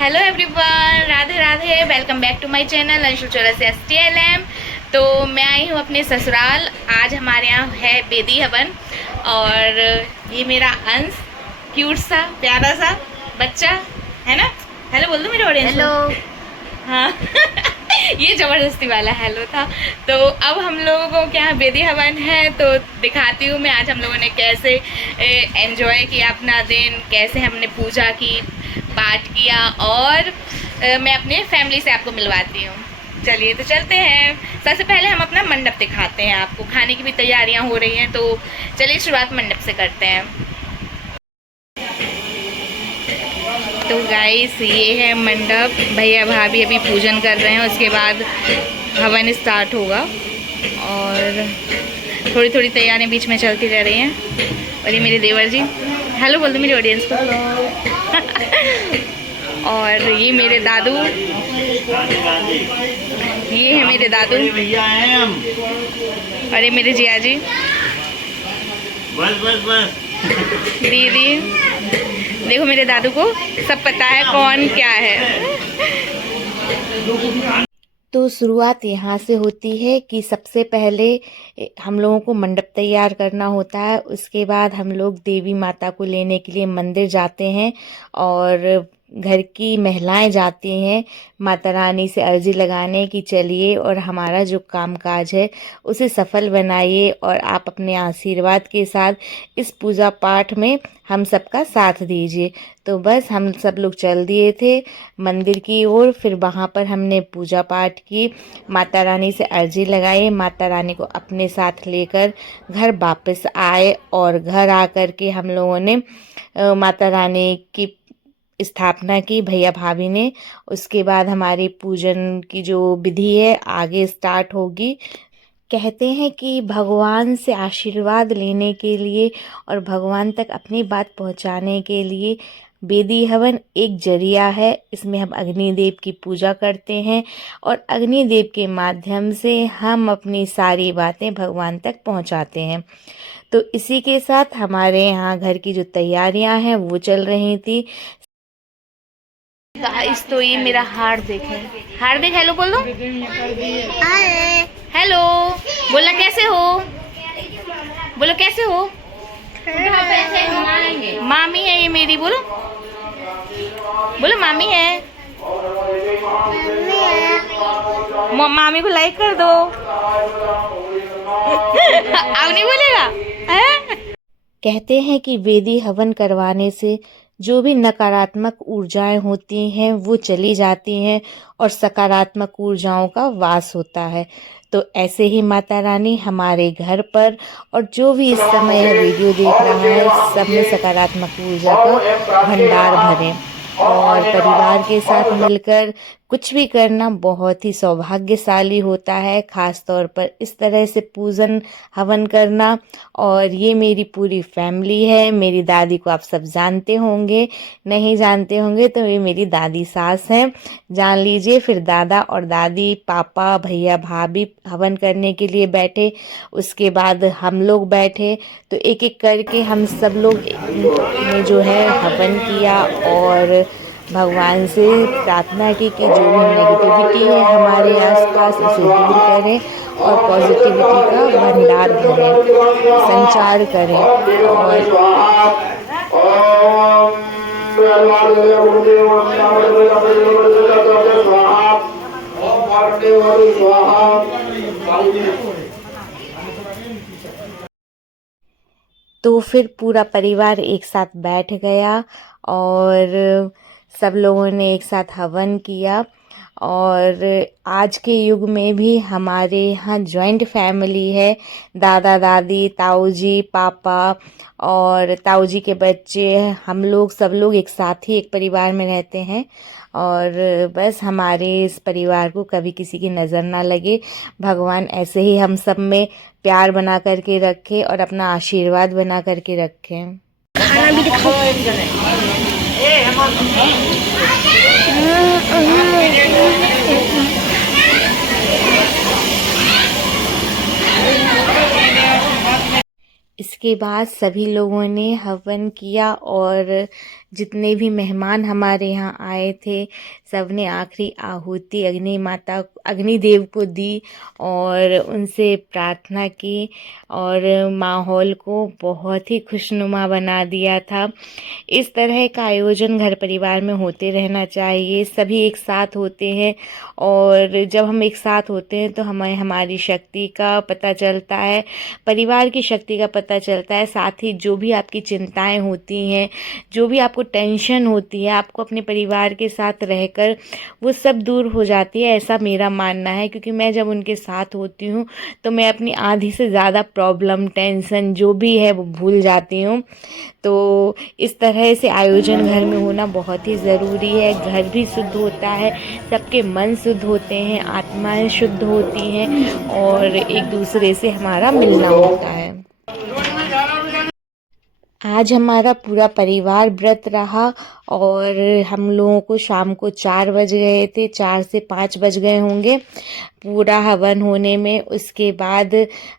Hello everyone, Radhe Radhe. Welcome back to my channel Anshu Chaurasia STLM। तो मैं आई हूँ अपने ससुराल। आज हमारे यहाँ है बेदी हवन और ये मेरा अंश, क्यूट सा प्यारा सा बच्चा है ना। हेलो बोल दो मेरे ऑडियंस को। हेलो। हाँ ये ज़बरदस्ती वाला हेलो था। तो अब हम लोगों के यहाँ बेदी हवन है तो दिखाती हूँ मैं आज हम लोगों ने कैसे एंजॉय किया अपना दिन, कैसे हमने पूजा की, पाठ किया और मैं अपने फैमिली से आपको मिलवाती हूँ। चलिए तो चलते हैं। सबसे पहले हम अपना मंडप दिखाते हैं, आपको खाने की भी तैयारियाँ हो रही हैं। तो चलिए शुरुआत मंडप से करते हैं। तो गाइस ये है मंडप, भैया भाभी अभी पूजन कर रहे हैं, उसके बाद हवन स्टार्ट होगा और थोड़ी थोड़ी तैयारियां बीच में चलती रह रही हैं। और ये मेरे देवर जी, हेलो बोल दो मेरी ऑडियंस को। और ये मेरे दादू, ये है मेरे दादू भैया हैं हम। और ये मेरे जिया जी, बस बस बस दीदी। देखो मेरे दादू को सब पता है कौन क्या है। तो शुरुआत यहाँ से होती है कि सबसे पहले हम लोगों को मंडप तैयार करना होता है। उसके बाद हम लोग देवी माता को लेने के लिए मंदिर जाते हैं और घर की महिलाएं जाती हैं माता रानी से अर्जी लगाने की चलिए और हमारा जो कामकाज है उसे सफल बनाइए और आप अपने आशीर्वाद के साथ इस पूजा पाठ में हम सबका साथ दीजिए। तो बस हम सब लोग चल दिए थे मंदिर की ओर। फिर वहाँ पर हमने पूजा पाठ की, माता रानी से अर्जी लगाई, माता रानी को अपने साथ लेकर घर वापस आए और घर आकर के हम लोगों ने माता रानी की स्थापना की, भैया भाभी ने। उसके बाद हमारी पूजन की जो विधि है आगे स्टार्ट होगी। कहते हैं कि भगवान से आशीर्वाद लेने के लिए और भगवान तक अपनी बात पहुंचाने के लिए बेदी हवन एक जरिया है। इसमें हम अग्निदेव की पूजा करते हैं और अग्निदेव के माध्यम से हम अपनी सारी बातें भगवान तक पहुंचाते हैं। तो इसी के साथ हमारे यहाँ घर की जो तैयारियां हैं वो चल रही थी। गाइस तो ये मेरा हार्दिक है। हार्दिक हेलो बोल दो। हेलो बोला, कैसे हो? बोलो कैसे हो? मामी है ये मेरी, बोलो बोलो मामी है। मामी को लाइक कर दो। अब नहीं बोलेगा है? कहते हैं कि वेदी हवन करवाने से जो भी नकारात्मक ऊर्जाएं होती हैं वो चली जाती हैं और सकारात्मक ऊर्जाओं का वास होता है। तो ऐसे ही माता रानी हमारे घर पर और जो भी इस समय यह वीडियो देख रहा है सब में सकारात्मक ऊर्जा का भंडार भरें और परिवार के साथ मिलकर कुछ भी करना बहुत ही सौभाग्यशाली होता है, खास तौर पर इस तरह से पूजन हवन करना। और ये मेरी पूरी फैमिली है। मेरी दादी को आप सब जानते होंगे, नहीं जानते होंगे तो ये मेरी दादी सास हैं, जान लीजिए। फिर दादा और दादी, पापा, भैया भाभी हवन करने के लिए बैठे, उसके बाद हम लोग बैठे। तो एक एक करके हम सब लोग ने जो है हवन किया और भगवान से प्रार्थना की कि जो भी नेगेटिविटी है हमारे आसपास उसे दूर करें और पॉजिटिविटी का भंडार भरें, संचार करें। तो फिर पूरा परिवार एक साथ बैठ गया और सब लोगों ने एक साथ हवन किया। और आज के युग में भी हमारे यहाँ जॉइंट फैमिली है, दादा दादी, ताऊ जी, पापा और ताऊ जी के बच्चे, हम लोग सब लोग एक साथ ही एक परिवार में रहते हैं। और बस हमारे इस परिवार को कभी किसी की नज़र ना लगे, भगवान ऐसे ही हम सब में प्यार बना करके रखे और अपना आशीर्वाद बना करके रखें। खाना भी दिखाओ। इसके बाद सभी लोगों ने हवन किया और जितने भी मेहमान हमारे यहाँ आए थे सबने आखिरी आहुति अग्निदेव को दी और उनसे प्रार्थना की और माहौल को बहुत ही खुशनुमा बना दिया था। इस तरह का आयोजन घर परिवार में होते रहना चाहिए। सभी एक साथ होते हैं और जब हम एक साथ होते हैं तो हमें हमारी शक्ति का पता चलता है, परिवार की शक्ति का पता चलता है। साथ ही जो भी आपकी चिंताएं होती हैं, जो भी आपको टेंशन होती है, आपको अपने परिवार के साथ रहकर वो सब दूर हो जाती है, ऐसा मेरा मानना है। क्योंकि मैं जब उनके साथ होती हूँ तो मैं अपनी आधी से ज़्यादा प्रॉब्लम, टेंशन जो भी है वो भूल जाती हूँ। तो इस तरह से आयोजन घर में होना बहुत ही ज़रूरी है। घर भी शुद्ध होता है, सबके मन शुद्ध होते हैं, आत्माएं शुद्ध होती हैं और एक दूसरे से हमारा मिलना होता है। आज हमारा पूरा परिवार व्रत रहा और हम लोगों को शाम को 4 बज गए थे, 4 से 5 बज गए होंगे पूरा हवन होने में। उसके बाद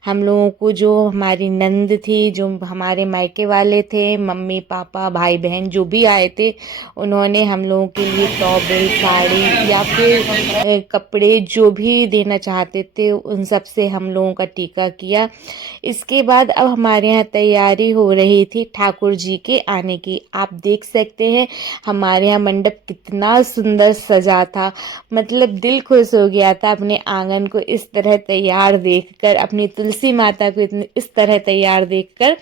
हम लोगों को, जो हमारी नंद थी, जो हमारे मायके वाले थे, मम्मी पापा भाई बहन जो भी आए थे, उन्होंने हम लोगों के लिए टॉवल, साड़ी या फिर कपड़े जो भी देना चाहते थे उन सब से हम लोगों का टीका किया। इसके बाद अब हमारे यहाँ तैयारी हो रही थी ठाकुर जी के आने की। आप देख सकते हैं हमारे यहाँ मंडप कितना सुंदर सजा था, मतलब दिल खुश हो गया था अपने आंगन को इस तरह तैयार देखकर, अपनी तुलसी माता को इस तरह तैयार देखकर।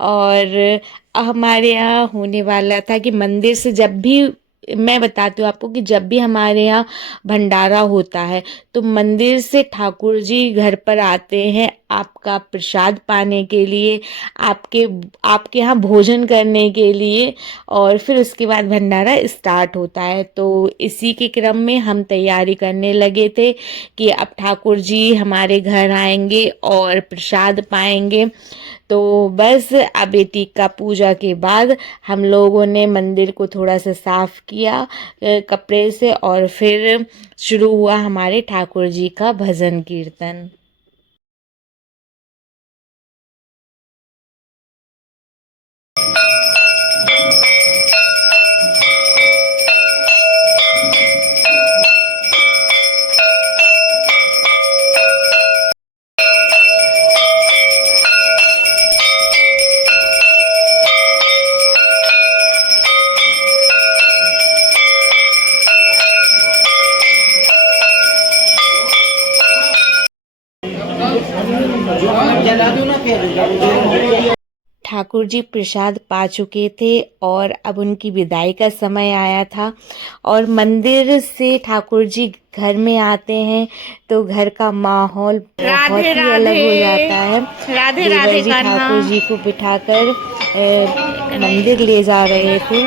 और हमारे यहाँ होने वाला था कि मंदिर से जब भी, मैं बताती हूँ आपको कि जब भी हमारे यहाँ भंडारा होता है तो मंदिर से ठाकुर जी घर पर आते हैं आपका प्रसाद पाने के लिए, आपके यहाँ भोजन करने के लिए, और फिर उसके बाद भंडारा स्टार्ट होता है। तो इसी के क्रम में हम तैयारी करने लगे थे कि अब ठाकुर जी हमारे घर आएंगे और प्रसाद पाएंगे। तो बस अब बेटी का पूजा के बाद हम लोगों ने मंदिर को थोड़ा सा साफ किया कपड़े से और फिर शुरू हुआ हमारे ठाकुर जी का भजन कीर्तन। ठाकुर जी प्रसाद पा चुके थे और अब उनकी विदाई का समय आया था। और मंदिर से ठाकुर जी घर में आते हैं तो घर का माहौल बहुत ही अलग हो जाता है। राधे देवर राधे जी करना। ठाकुर जी को बिठाकर मंदिर ले जा रहे थे,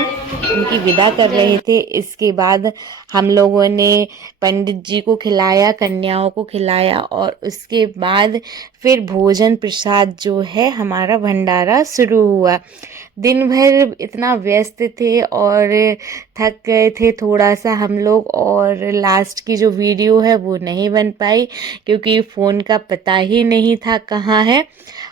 उनकी विदा कर रहे थे। इसके बाद हम लोगों ने पंडित जी को खिलाया, कन्याओं को खिलाया और उसके बाद फिर भोजन प्रसाद जो है हमारा भंडारा शुरू हुआ। दिन भर इतना व्यस्त थे और थक गए थे थोड़ा सा हम लोग, और लास्ट की जो वीडियो है वो नहीं बन पाई क्योंकि फ़ोन का पता ही नहीं था कहाँ है।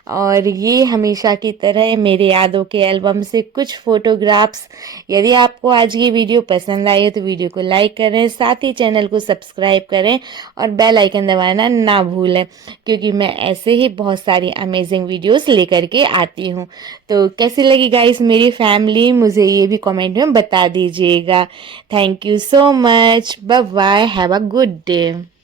और ये हमेशा की तरह मेरे यादों के एल्बम से कुछ फ़ोटोग्राफ्स। यदि आपको आज की वीडियो पसंद आई है तो वीडियो को लाइक करें, साथ ही चैनल को सब्सक्राइब करें और बेल आइकन दबाना ना भूलें क्योंकि मैं ऐसे ही बहुत सारी अमेजिंग वीडियोस लेकर के आती हूँ। तो कैसी लगी गाइस मेरी फैमिली, मुझे ये भी कमेंट में बता दीजिएगा। Thank you so much, bye bye, have a good day.